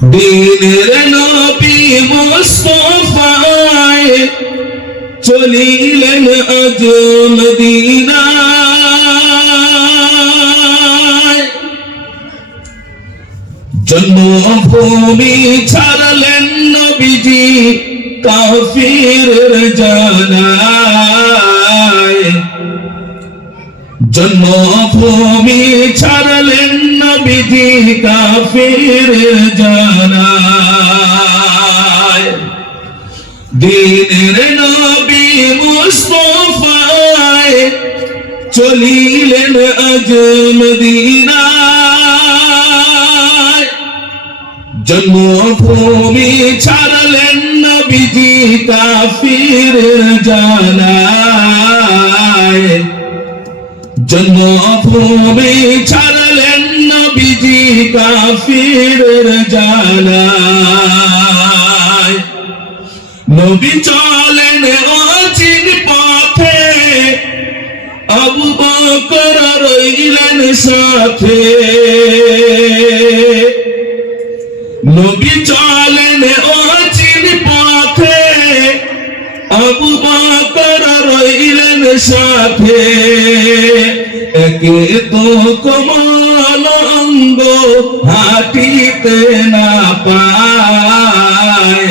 দিনের নবী মুস্তাফায়ে চলিলেন আজ মদিনায়, জন্মভূমি ছাড়লেন নবীজি কাফিরের জানায়, জন্মভূমি ছাড়লেন নবীজি কাফিরের জানায়। দিনের নবী মুস্তাফায়ে চলিলেন আজ মদিনায়, জন্মভূমি ছাড়লেন নবীজি কাফিরের জানায়, জন্মভূমি ছাড়লেন নবীজি কাফিরের জানায়। নবী চলেন অচিন পথে, আবু বকর রইলেন সাথে। নবী চলেন অচিন পথে, আবু বকর রইলেন সাথে। একে তো কোমল অঙ্গ হাঁটিতে না পায়,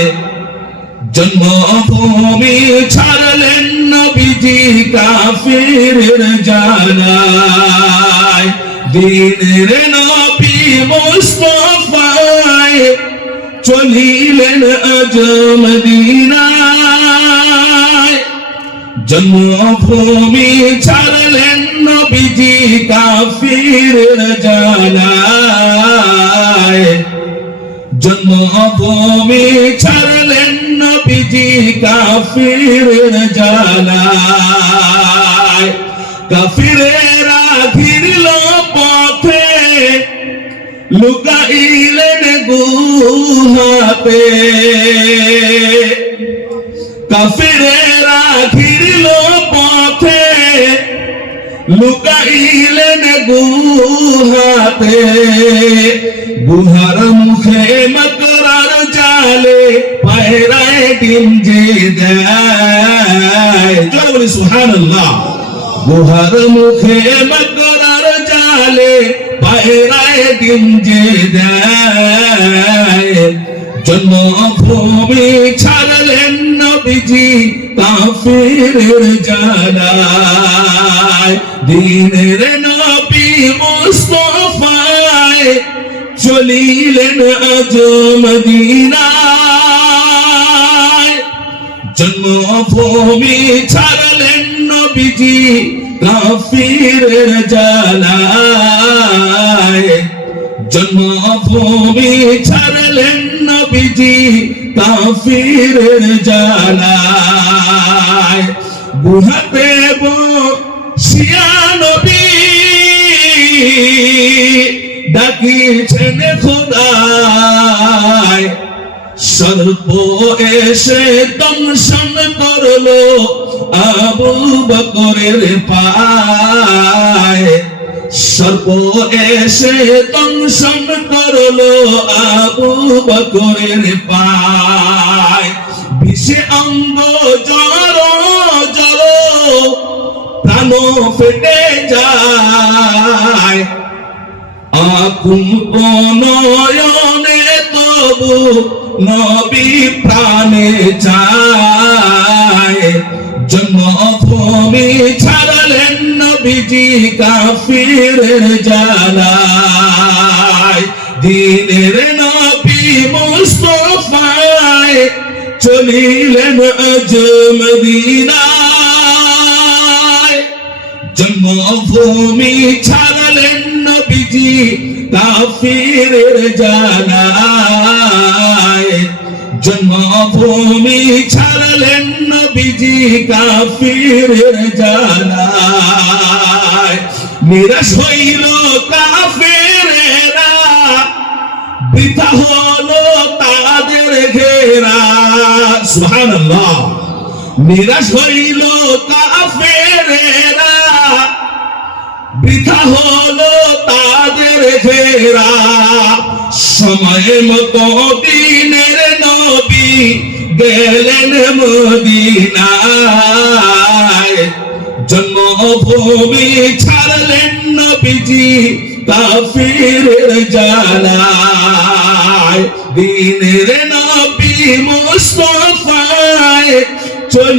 জন্মভূমি ছাড়লেন নবীজি কাফিরের জানায়। দিনের নবী মুস্তাফায়ে চলিলেন আজ মদিনায়, জন্মভূমি ছাড়লেন নবীজি কাফিরের জানায়, জন্মভূমি ছাড়লেন নবীজি কাফিরের জানায়। কাফিরেরা ঘিরল পথে, লুকাইলেন গুহাতে। কাফিরেরা ঘিরল পথে, লুকাইলেন গুহাতে। গুহার মুখে মকরার জালে পায়রায় ডিম যে দেয়। চলো বলি সুবহানাল্লাহ। গুহার মুখে মকরার জালে পায়রায় ডিম যে দেয়, জন্মভূমি ছাড়লেন নবীজি কাফিরের জানায়। দিনের নবী মুস্তাফায়ে চলিলেন আজ মদিনায়, জন্মভূমি ছাড়লেন নবীজি কাফিরের জানায়, জন্মভূমি ছাড়লেন নবীজি কাফিরের জানায়। গুহাতে বসিয়া নবী ডাকিছেন খোদায়, সর্প এসে দংশন করলো আবু বকরের পায়। সর্প এসে দংশন করলো আবু বকরের পায়। বিষে অঙ্গ জড় জড় প্রাণ ফেটে যায়, আকুল নয়নে তবু নবী প্রাণে চায়। জন্মভূমি ছাড়লেন নবীজি কাফিরের জানায়। দিনের নবী মুস্তাফায়ে চলিলেন আজ মদিনায়, জন্মভূমি ছাড়লেন নবীজি কাফিরের জানায়, জন্মভূমি ছাড়লেন নবীজি কাফিরের জানায়। নিরাশ হইল কাফেরেরা, বৃথা হলো তাদের ঘেরা। সুবহানাল্লাহ। নিরাশ হইল কাফেরেরা, বৃথা হলো তাদের ঘেরা। সময় মতো দিনের নবী গেলেন মদিনায়, জন্মভূমি ছাড়লেন নবীজি কাফিরের জ্বালায়। দিনের নবী মুস্তাফায় চলে